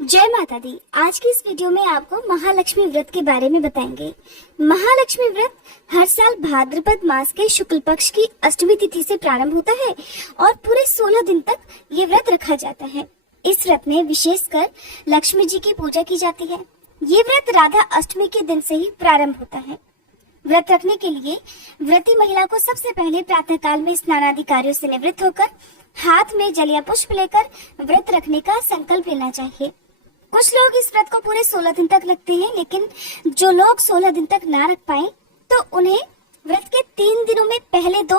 जय माता दी। आज की इस वीडियो में आपको महालक्ष्मी व्रत के बारे में बताएंगे। महालक्ष्मी व्रत हर साल भाद्रपद मास के शुक्ल पक्ष की अष्टमी तिथि से प्रारंभ होता है और पूरे 16 दिन तक ये व्रत रखा जाता है। इस व्रत में विशेषकर लक्ष्मी जी की पूजा की जाती है। ये व्रत राधा अष्टमी के दिन से ही प्रारंभ होता है। व्रत रखने के लिए व्रती महिला को सबसे पहले प्रातः काल में स्नान आदि कार्यों से निवृत्त होकर हाथ में जल या पुष्प लेकर व्रत रखने का संकल्प लेना चाहिए। कुछ लोग इस व्रत को पूरे 16 दिन तक रखते हैं, लेकिन जो लोग 16 दिन तक ना रख पाए तो उन्हें व्रत के 3 दिनों में पहले 2,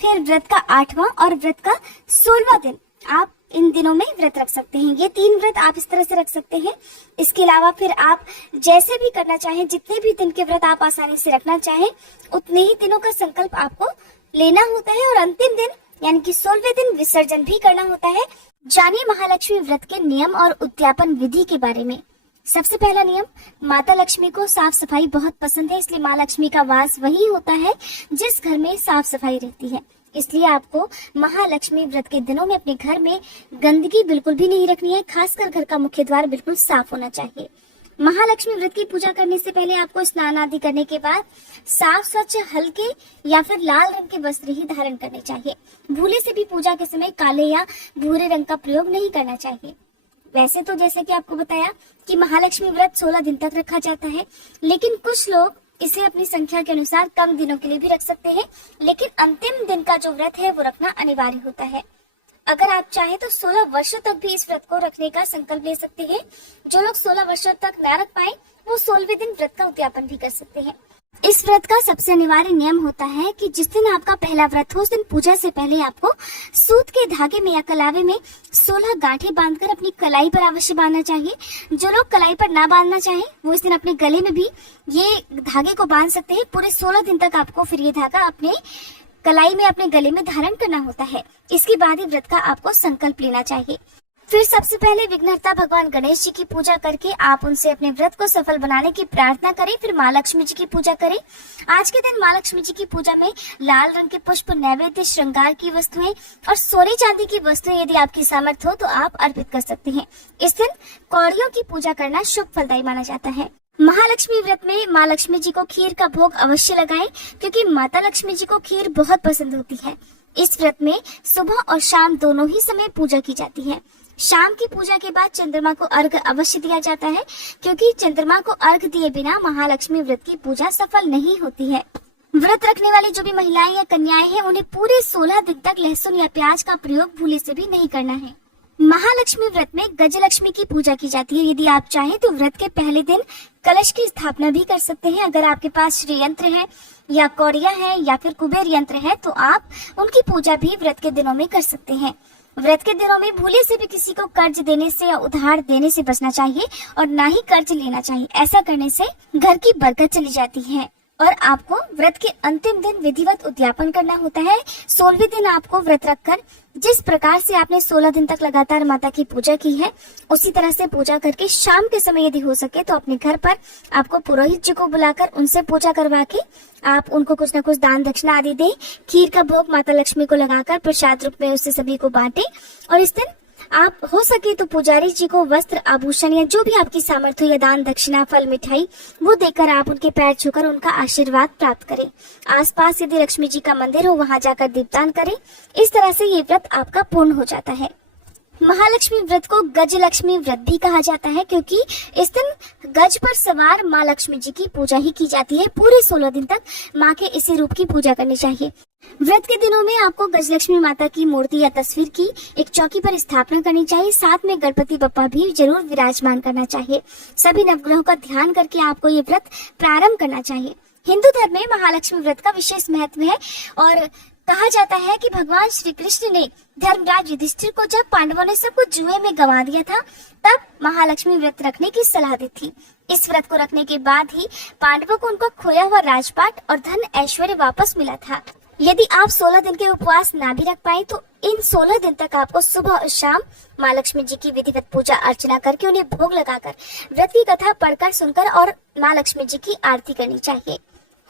फिर व्रत का 8वां और व्रत का 16वां दिन आप इन दिनों में व्रत रख सकते हैं। ये 3 व्रत आप इस तरह से रख सकते हैं। इसके अलावा फिर आप जैसे भी करना चाहें, जितने भी दिन के व्रत आप आसानी से रखना चाहें, उतने ही दिनों का संकल्प आपको लेना होता है और अंतिम दिन यानी कि 16वें दिन विसर्जन भी करना होता है। जानिए महालक्ष्मी व्रत के नियम और उद्यापन विधि के बारे में। सबसे पहला नियम, माता लक्ष्मी को साफ सफाई बहुत पसंद है, इसलिए माँ लक्ष्मी का वास वही होता है जिस घर में साफ सफाई रहती है। इसलिए आपको महालक्ष्मी व्रत के दिनों में अपने घर में गंदगी बिल्कुल भी नहीं रखनी है। खासकर घर का मुख्य द्वार बिल्कुल साफ होना चाहिए। महालक्ष्मी व्रत की पूजा करने से पहले आपको स्नान आदि करने के बाद साफ स्वच्छ हल्के या फिर लाल रंग के वस्त्र ही धारण करने चाहिए। भूले से भी पूजा के समय काले या भूरे रंग का प्रयोग नहीं करना चाहिए। वैसे तो जैसे कि आपको बताया कि महालक्ष्मी व्रत 16 दिन तक रखा जाता है, लेकिन कुछ लोग इसे अपनी संख्या के अनुसार कम दिनों के लिए भी रख सकते हैं, लेकिन अंतिम दिन का जो व्रत है वो रखना अनिवार्य होता है। अगर आप चाहे तो 16 वर्षों तक भी इस व्रत को रखने का संकल्प ले सकते हैं। जो लोग 16 वर्षों तक ना रख पाए वो 16वें दिन व्रत का उद्यापन भी कर सकते हैं। इस व्रत का सबसे अनिवार्य नियम होता है कि जिस दिन आपका पहला व्रत हो उस दिन पूजा से पहले आपको सूत के धागे में या कलावे में 16 गांठें बांधकर अपनी कलाई पर अवश्य बांधना चाहिए। जो लोग कलाई पर ना बांधना चाहें वो इस दिन अपने गले में भी ये धागे को बांध सकते हैं। पूरे 16 दिन तक आपको फिर ये धागा अपने कलाई में अपने गले में धारण करना होता है। इसके बाद ही व्रत का आपको संकल्प लेना चाहिए। फिर सबसे पहले विघ्नहर्ता भगवान गणेश जी की पूजा करके आप उनसे अपने व्रत को सफल बनाने की प्रार्थना करें। फिर माँ लक्ष्मी जी की पूजा करें। आज के दिन माँ लक्ष्मी जी की पूजा में लाल रंग के पुष्प, नैवेद्य, श्रृंगार की वस्तुएं और सोने चांदी की वस्तुएं यदि आपकी सामर्थ्य हो तो आप अर्पित कर सकते हैं। इस दिन कौड़ियों की पूजा करना शुभ फलदायी माना जाता है। महालक्ष्मी व्रत में माँ लक्ष्मी जी को खीर का भोग अवश्य लगाएं, क्योंकि माता लक्ष्मी जी को खीर बहुत पसंद होती है। इस व्रत में सुबह और शाम दोनों ही समय पूजा की जाती है। शाम की पूजा के बाद चंद्रमा को अर्घ अवश्य दिया जाता है, क्योंकि चंद्रमा को अर्घ दिए बिना महालक्ष्मी व्रत की पूजा सफल नहीं होती है। व्रत रखने वाली जो भी महिलाएं या कन्याएं हैं उन्हें पूरे 16 दिन तक लहसुन या प्याज का प्रयोग भूले से भी नहीं करना है। महालक्ष्मी व्रत में गजलक्ष्मी की पूजा की जाती है। यदि आप चाहें तो व्रत के पहले दिन कलश की स्थापना भी कर सकते हैं। अगर आपके पास श्री यंत्र है या कौड़िया है या फिर कुबेर यंत्र है तो आप उनकी पूजा भी व्रत के दिनों में कर सकते हैं। व्रत के दिनों में भूले से भी किसी को कर्ज देने से या उधार देने से बचना चाहिए और ना ही कर्ज लेना चाहिए। ऐसा करने से घर की बरकत चली जाती है और आपको व्रत के अंतिम दिन विधिवत उद्यापन करना होता है। 16वें दिन आपको व्रत रखकर जिस प्रकार से आपने 16 दिन तक लगातार माता की पूजा की है उसी तरह से पूजा करके शाम के समय यदि हो सके तो अपने घर पर आपको पुरोहित जी को बुलाकर उनसे पूजा करवा के आप उनको कुछ न कुछ दान दक्षिणा आदि दें। खीर का भोग माता लक्ष्मी को लगाकर प्रसाद रूप में उससे सभी को बांटें और इस दिन आप हो सके तो पुजारी जी को वस्त्र, आभूषण या जो भी आपकी सामर्थ्य या दान दक्षिणा, फल, मिठाई वो देकर आप उनके पैर छूकर उनका आशीर्वाद प्राप्त करें। आसपास यदि लक्ष्मी जी का मंदिर हो वहां जाकर दीपदान करें। इस तरह से ये व्रत आपका पूर्ण हो जाता है। महालक्ष्मी व्रत को गजलक्ष्मी व्रत भी कहा जाता है, क्योंकि इस दिन गज पर सवार माँ लक्ष्मी जी की पूजा ही की जाती है। पूरे 16 दिन तक माँ के इसी रूप की पूजा करनी चाहिए। व्रत के दिनों में आपको गजलक्ष्मी माता की मूर्ति या तस्वीर की एक चौकी पर स्थापना करनी चाहिए। साथ में गणपति बप्पा भी जरूर विराजमान करना चाहिए। सभी नवग्रहों का ध्यान करके आपको ये व्रत प्रारंभ करना चाहिए। हिंदू धर्म में महालक्ष्मी व्रत का विशेष महत्व है और कहा जाता है कि भगवान श्री कृष्ण ने धर्मराज युधिष्ठिर को जब पांडवों ने सब कुछ जुए में गंवा दिया था तब महालक्ष्मी व्रत रखने की सलाह दी थी। इस व्रत को रखने के बाद ही पांडवों को उनका खोया हुआ राजपाट और धन ऐश्वर्य वापस मिला था। यदि आप 16 दिन के उपवास ना भी रख पाए तो इन 16 दिन तक आपको सुबह और शाम माँ लक्ष्मी जी की विधिवत पूजा अर्चना करके उन्हें भोग लगाकर व्रत की कथा पढ़कर सुनकर और माँ लक्ष्मी जी की आरती करनी चाहिए।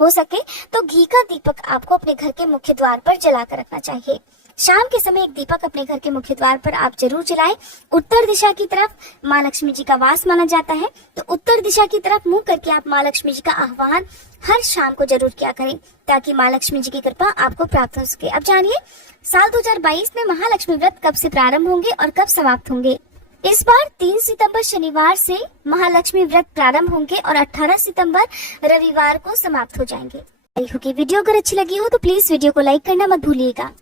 हो सके तो घी का दीपक आपको अपने घर के मुख्य द्वार पर जलाकर रखना चाहिए। शाम के समय एक दीपक अपने घर के मुख्य द्वार पर आप जरूर जलाएं। उत्तर दिशा की तरफ माँ लक्ष्मी जी का वास माना जाता है, तो उत्तर दिशा की तरफ मुंह करके आप माँ लक्ष्मी जी का आह्वान हर शाम को जरूर किया करें, ताकि माँ लक्ष्मी जी की कृपा आपको प्राप्त हो सके। अब जानिए साल 2022 में महालक्ष्मी व्रत कब से प्रारंभ होंगे और कब समाप्त होंगे। इस बार 3 सितंबर शनिवार से महालक्ष्मी व्रत प्रारंभ होंगे और 18 सितंबर रविवार को समाप्त हो जाएंगे। वीडियो अगर अच्छी लगी हो तो प्लीज वीडियो को लाइक करना मत भूलिएगा।